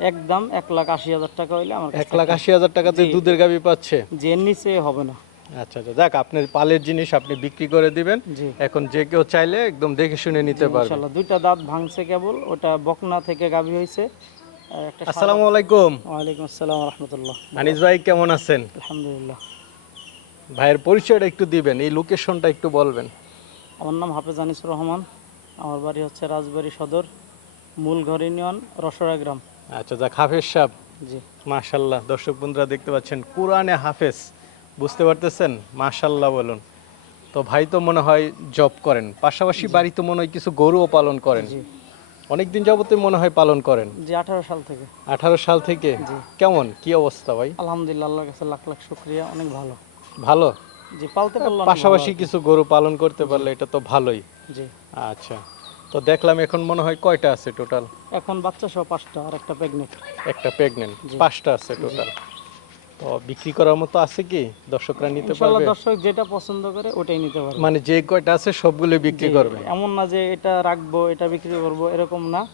একদম এক লাখ আশি হাজার টাকা হইলে আমার এক লাখ আশি হাজার টাকাতে জি। দুধের গাবি পাচ্ছে? যে নিচে হবে না। আচ্ছা আচ্ছা যাক আপনার পালের জিনিস আপনি বিক্রি করে দিবেন। এখন যে কেউ চাইলে একদম দেখে শুনে নিতে পারবে। দুইটা দাঁত ভাঙছে কেবল ওটা বকনা থেকে গাভী হয়েছে আসসালামু আলাইকুম। ওয়ালাইকুম আসসালাম রহমতুল্লাহ আনিস ভাই কেমন আছেন? আলহামদুলিল্লাহ। ভাইয়ের পরিচয়টা একটু দিবেন এই লোকেশনটা একটু বলবেন। আমার নাম হাফেজ আনিসুর রহমান আমার বাড়ি হচ্ছে রাজবাড়ী সদর মূলঘর ইউনিয়ন রসরা গ্রাম। আচ্ছা যাক হাফেজ সাহেব। জি। মাশাল্লাহ দর্শক বন্ধুরা দেখতে পাচ্ছেন কোরআনে হাফেজ। বুঝতে পারতেছেন? মাশাল্লাহ বলুন। তো ভাই তো মনে হয় জব করেন পাশাপাশি বাড়িতে মনে হয় কিছু গরুও পালন করেন। অনেক দিন যাবতে মনে হয় পালন করেন। জি আঠারো সাল থেকে। আঠারো সাল থেকে? কেমন? কি অবস্থা ভাই? আলহামদুলিল্লাহ আল্লাহর কাছে লাখ লাখ শুক্রিয়া অনেক ভালো। ভালো? জি পালতে পারলাম পাশাপাশি কিছু গরু পালন করতে পারলে এটা তো ভালোই। জি। আচ্ছা। তো দেখলাম এখন মনে হয় কয়টা আছে টোটাল এখন বাচ্চা সহ পাঁচটা আর একটা প্রেগনেন্ট একটা প্রেগনেন্ট পাঁচটা আছে টোটাল তো বিক্রি করার মতো আছে কি? দর্শকরা নিতে পারবে? দর্শক যেটা পছন্দ করে ওটাই নিতে পারবে। মানে যে কয়টা আছে সবগুলো বিক্রি করবে? এমন না যে এটা রাখব এটা বিক্রি করব এরকম না।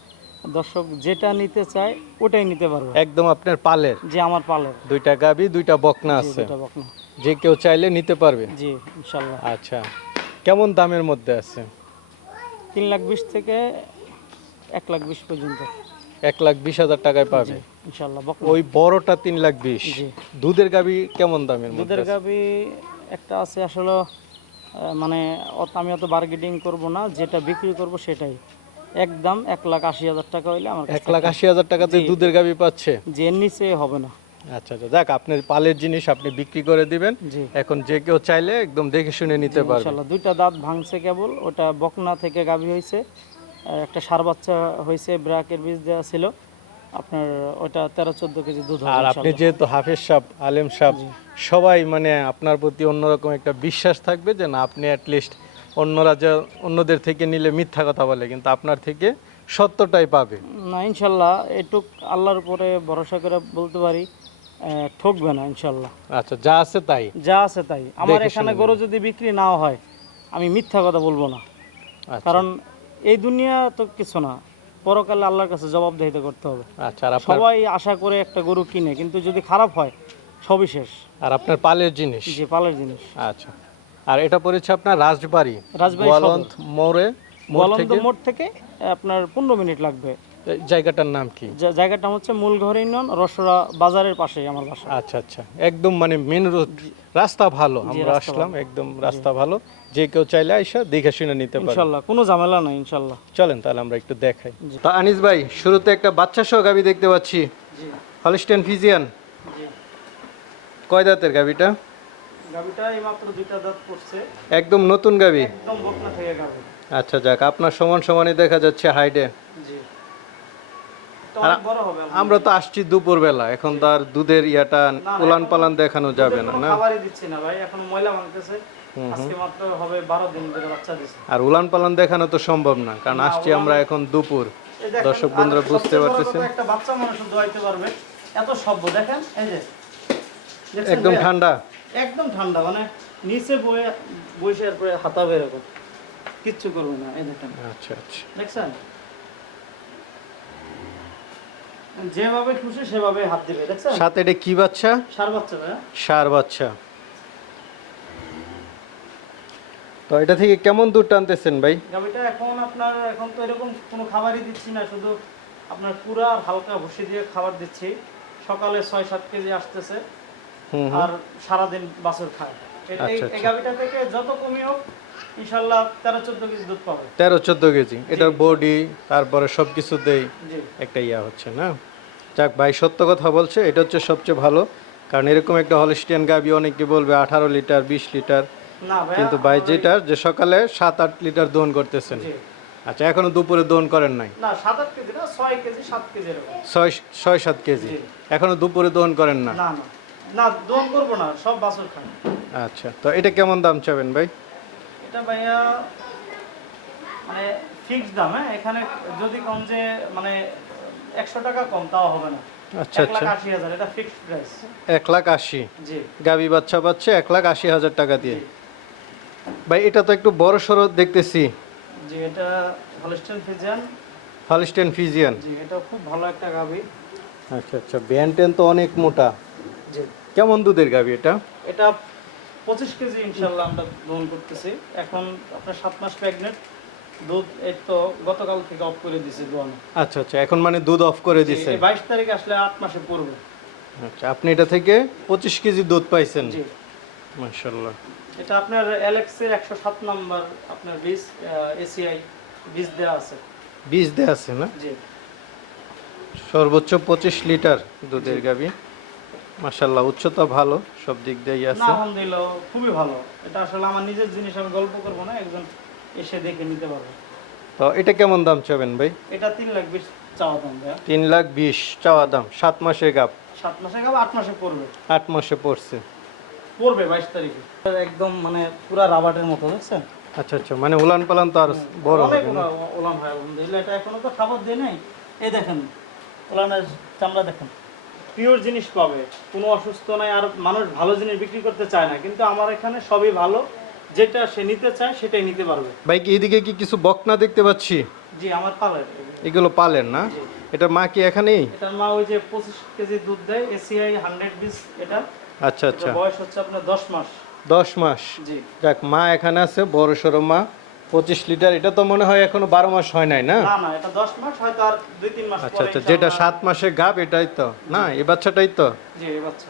দর্শক যেটা নিতে চায় ওটাই নিতে পারবে। একদম আপনার পালের? যে আমার পালের। দুইটা গাবি দুইটা বকনা আছে। যেটা বকনা। যে কেউ চাইলে নিতে পারবে। জি ইনশাল্লাহ। আচ্ছা। কেমন দামের মধ্যে আছে? তিন লাখ বিশ থেকে এক লাখ বিশ পর্যন্ত। এক লাখ বিশ হাজার টাকায় পাবে। ইনশাল্লাহ ওই বড়টা তিন লাখ বিশ। দুধের গাবি কেমন দামের দুধের গাবি একটা আছে আসলে মানে অত- আমি অত বার্গেটিং করব না যেটা বিক্রি করব সেটাই। একদম এক লাখ আশি হাজার টাকা হইলে আমার এক লাখ আশি হাজার টাকাতে। দুধের গাবি পাচ্ছে। যে এর নিচে হবে না। আচ্ছা আচ্ছা। যাক আপনার পালের জিনিস আপনি বিক্রি করে দিবেন। জি। এখন যে কেউ চাইলে একদম দেখে শুনে নিতে পারবে। দুইটা দাঁত ভাঙছে কেবল ওটা বকনা থেকে গাভী হয়েছে একটা সার বাচ্চা হয়েছে ব্রাকের বীজ দেওয়া ছিল। আপনার ওটা তেরো চোদ্দ কেজি দুধ আর আপনি যেহেতু হাফেজ সাহেব আলেম সাহেব সবাই মানে আপনার প্রতি অন্যরকম একটা বিশ্বাস থাকবে যে না আপনি অ্যাটলিস্ট অন্যরা যে অন্যদের থেকে নিলে মিথ্যা কথা বলে কিন্তু আপনার থেকে সত্যটাই পাবে। না ইনশাল্লাহ এটুক আল্লাহর উপরে ভরসা করে বলতে পারি ঠকবে না ইনশাল্লাহ। আচ্ছা যা আছে তাই? যা আছে তাই। আমার এখানে গরু যদি বিক্রি না হয় আমি মিথ্যা কথা বলব না। আচ্ছা। কারণ এই দুনিয়া তো কিছু না। পরকালে আল্লাহর কাছে জবাবদিহিতা করতে হবে। আচ্ছা আর সবাই আশা করে একটা গরু কিনে কিন্তু যদি খারাপ হয় সবই শেষ। আর আপনার পালের জিনিস? যে পালের জিনিস। আচ্ছা। আর এটা পড়েছে আপনার রাজবাড়ি রাজবাড়ি গোয়ালন্দ মোড়ে থেকে? মোড় থেকে আপনার পনেরো মিনিট লাগবে। জায়গাটার নাম কি? জায়গাটা হচ্ছে মূল ঘর ইউনিয়ন রসরা বাজারের পাশেই আমার বাসা। আচ্ছা আচ্ছা। একদম মানে মেন রোড রাস্তা ভালো আমরা আসলাম একদম রাস্তা ভালো। যে কেউ চাইলে আইসা দেখে শুনে নিতে পারে ইনশাল্লাহ কোনো ঝামেলা নাই ইনশাল্লাহ। চলেন তাহলে আমরা একটু দেখাই। তো আনিস ভাই শুরুতে একটা বাচ্চা সহ গাবি দেখতে পাচ্ছি। জি। হলিস্টেন ফিজিয়ান জি। কয় দাঁতের গাবিটা? গাভিটা এই মাত্র দুইটা দাঁত পড়ছে। একদম নতুন গাবি? একদম বকনা থেকে গাভি আচ্ছা যাক আপনার সমান সমানই দেখা যাচ্ছে হাইডে জি। আমরা তো আসছি দুপুর বেলা এখন তো আর দুধের ইয়াটা উলান পালান দেখানো যাবে না না? খাবারই দিচ্ছি না ভাই এখন ময়লা মানতেছে আর উলান পালান দেখানো তো সম্ভব না কারণ আসছি আমরা এখন দুপুর। দর্শক বন্ধুরা বুঝতে সবচেয়ে বড় পারতেছেন? কথা, একটা বাচ্চা মানুষ দোয়াইতে পারবে। এত সভ্য দেখেন এই যে। একদম ঠান্ডা। একদম ঠান্ডা মানে নিচে বয়ে বসে এরপরে হাতাবে এরকম কিচ্ছু করবে না এই দেখেন। আচ্ছা আচ্ছা। দেখছেন? যেভাবে খুশি সেভাবে হাত দিবে দেখছেন? সাথে এটা কি বাচ্চা? সার বাচ্চা ভাইয়া। সার বাচ্চা। তো এটা থেকে কেমন দুধ টানতেছেন ভাই? গাভিটা এখন আপনার এখন তো এরকম কোনো খাবারই দিচ্ছি না শুধু আপনার পুরা আর হালকা ভুসি দিয়ে খাবার দিচ্ছি। সকালে ছয় সাত কেজি আসতেছে আর সারাদিন বাছুর খায়। এই- আচ্ছা, এই আচ্ছা। গাভিটা থেকে যত কমই হোক তেরো চোদ্দ কেজি দুধ পাবে। তেরো চোদ্দ কেজি। এটার বডি তারপরে সব কিছুতেই একটা ইয়া হচ্ছে না? যাক ভাই সত্য কথা বলছে এটা হচ্ছে সবচেয়ে ভালো। কারণ এরকম একটা হলিস্টিয়ান গাবি অনেকে বলবে আঠারো লিটার বিশ লিটার। কিন্তু ভাই যেটার যে সকালে সাত আট লিটার দোহন করতেছেন। আচ্ছা এখনও দুপুরে দোহন করেন নাই? না কেজি না ছয় কেজি সাত কেজি এরকম। জি। এখনও দুপুরে দোহন করেন না? না না। না করব না সব বাছুর খায়। আচ্ছা তো এটা কেমন দাম চাবেন ভাই? এটা ভাইয়া মানে ফিক্স দাম হ্যাঁ? এখানে যদি কম যে মানে একশো টাকা কম তাও হবে না। আচ্ছা আচ্ছা। এটা ফিক্সড প্রাইস এক লাখ আশি। জি। গাবি বাচ্চা পাচ্ছে এক লাখ আশি হাজার টাকা দিয়ে। ভাই এটা তো একটু বড় সড়ো দেখতেছি। জি এটা হলস্টেন ফিজিয়ান হলিস্টেন ফিজিয়ান জি এটা খুব ভালো একটা গাভি আচ্ছা আচ্ছা। ব্যান টেন তো অনেক মোটা। জি। কেমন দুধের গাভি এটা? এটা পঁচিশ কেজি ইনশাল্লাহ আমরা গ্রহণ করতেছি। এখন আপনার সাত মাস প্রেগনেন্ট দুধ এই তো গতকাল থেকে অফ করে দিছে দোয়ানো আচ্ছা আচ্ছা এখন মানে দুধ অফ করে দিছে বাইশ তারিখ আসলে আট মাসে পড়বে। আচ্ছা আপনি এটা থেকে পঁচিশ কেজি দুধ পাইছেন। জি। মাশাল্লাহ এটা আপনার অ্যালেক্সের একশো সাত নম্বর আপনার বীজ এসিআই বীজ দেওয়া আছে। বীজ দেয়া আছে না? জি। সর্বোচ্চ পঁচিশ লিটার দুধের গাভি। মাশাল্লাহ উচ্চতা ভালো সব দিক দিয়েই না আছে। আলহামদুলিল্লাহ খুবই ভালো। এটা আসলে আমার নিজের জিনিস আমি গল্প করব না একজন এসে দেখে নিতে পারবে। তো এটা কেমন দাম চাবেন ভাই? এটা তিন লাখ বিশ চাওয়া দাম ভাইয়া। তিন লাখ বিশ চাওয়া দাম সাত মাসের গাপ সাত মাসে গাব আট মাসে পড়বে। আট মাসে পড়ছে। পড়বে বাইশ তারিখে। একদম মানে পুরা রাবারের মতো দেখছেন আচ্ছা আচ্ছা মানে উলান পালান তো আর বড় হবে না? ওলান হয় আলহামদুলিল্লাহ। এটা এখনও তো খাবার দেয় নাই। এই দেখেন ওলানের চামড়া দেখেন। পিওর জিনিস পাবে। কোনো অসুস্থ নাই আর মানুষ ভালো জিনিস বিক্রি করতে চায় না। কিন্তু আমার এখানে সবই ভালো। যেটা সে নিতে চায় সেটাই নিতে পারবে। ভাই কি এদিকে কি কিছু বকনা দেখতে পাচ্ছি? জি আমার পালের। এগুলো পালেন না। এটা মা কি এখানেই? এটার মা ওই যে পঁচিশ কেজি দুধ দেয় এসিআই হান্ড্রেড বিস এটা। আচ্ছা আচ্ছা। বয়স হচ্ছে আপনার দশ মাস। দশ মাস। জি। যাক মা এখানে আছে বড় সড়ো মা। পঁচিশ লিটার এটা তো মনে হয় এখনও বারো মাস হয় নাই না? মাস মাস আচ্ছা পরে আচ্ছা যেটা সাত মাসের গাব এটাই তো না? এই বাচ্চাটাই তো? জি এই বাচ্চা।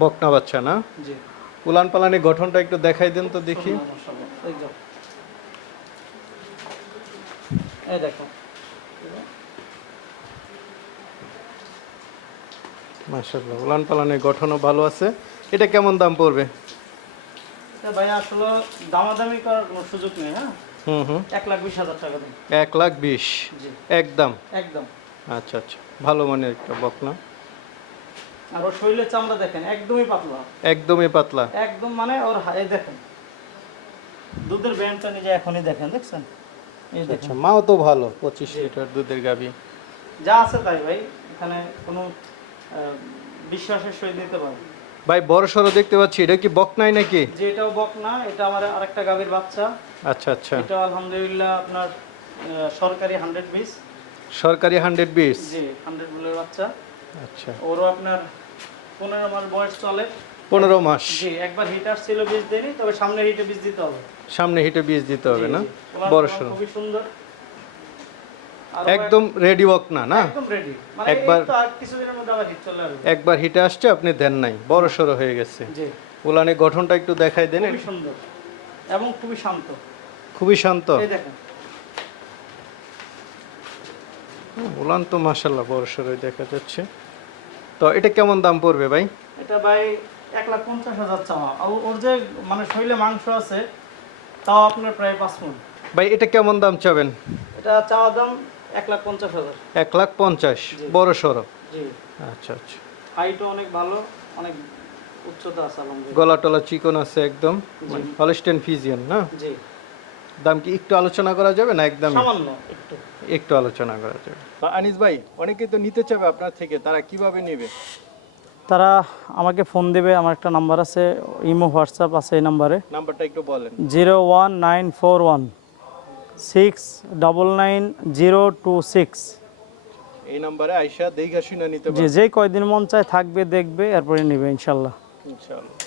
বকনা বাচ্চা না? জি। উলান পালানের গঠনটা একটু দেখাই দেন তো দেখি। মাশাআল্লাহ। এই দেখো। মাশাল্লাহ উলান পালানের গঠনও ভালো আছে। এটা কেমন দাম পড়বে? ভাই আসলে দামাদামি করার সুযোগ নেই হ্যাঁ? এক লাখ বিশ হাজার টাকা দিন। এক লাখ বিশ? একদম? একদম। আচ্ছা আচ্ছা। ভালো মানের একটা বকনা। আর ওর শরীরের চামড়া দেখেন একদমই পাতলা। একদমই পাতলা। একদম মানে ওর হা- এই দেখেন। দুধের ব্যান্ডটা নিজে এখনই দেখেন দেখছেন? এই দেখেন। আচ্ছা মাও তো ভালো পঁচিশ লিটার দুধের গাবি যা আছে তাই ভাই এখানে কোনো বিশ্বাসের সহিত নিতে পারে ভাই বড় সরো দেখতে পাচ্ছি এটা কি বক নাই নাকি? যে এটাও বক না এটা আমার আরেকটা গাভীর বাচ্চা। আচ্ছা আচ্ছা। এটা আলহামদুলিল্লাহ আপনার সরকারি হান্ড্রেড বিস সরকারি হান্ড্রেড বিশ জি হান্ড্রেড বুলের বাচ্চা। আচ্ছা। ওরও আপনার পনেরো মাস বয়স চলে। পনেরো মাস। জি একবার হিটার ছিল বীজ দেয়নি তবে সামনে হিটে বীজ দিতে হবে। সামনে হিটে বীজ দিতে হবে না? বড় সড়ো। খুবই সুন্দর। একদম রেডি বকনা না একদম রেডি মানে একবার- একবার হিট আসছে আপনি দেন নাই। বড় সড়ো হয়ে গেছে। জি। উলানের গঠনটা একটু দেখাই দেন। সুন্দর এবং খুবই শান্ত। খুবই শান্ত। এই দেখেন। হুম, উলান তো মাসাল্লাহ বড় সড়োই দেখা যাচ্ছে। তো এটা কেমন দাম পড়বে ভাই? এটা ভাই এক লাখ পঞ্চাশ হাজার চাওয়া। আর ওর যে মানে শরীরে মাংস আছে তাও আপনার প্রায় পাঁচ মন ভাই এটা কেমন দাম চাবেন? এটা চাওয়া দাম এক লাখ পঞ্চাশ হাজার। এক লাখ পঞ্চাশ বড় সড়ো। জি। আচ্ছা আচ্ছা। হাইটও অনেক ভালো অনেক উচ্চতা আছে গলা টলা চিকন আছে একদম হলস্টেন ফিজিয়ান না? জি। দাম কি একটু আলোচনা করা যাবে না একদম সামান্য একটু। একটু আলোচনা করা যাবে। আনিস ভাই অনেকে তো নিতে চাবে আপনার থেকে তারা কীভাবে নেবে? তারা আমাকে ফোন দেবে আমার একটা নাম্বার আছে ইমো হোয়াটসঅ্যাপ আছে এই নাম্বারে। নাম্বারটা একটু বলেন। Zero one nine four one. Six double nine zero two six এই নাম্বারে আইসা দেখা শুনে নিতে যে যে কয়দিন মন চায় থাকবে দেখবে এরপরে নেবে ইনশাল্লাহ। ইনশাআল্লাহ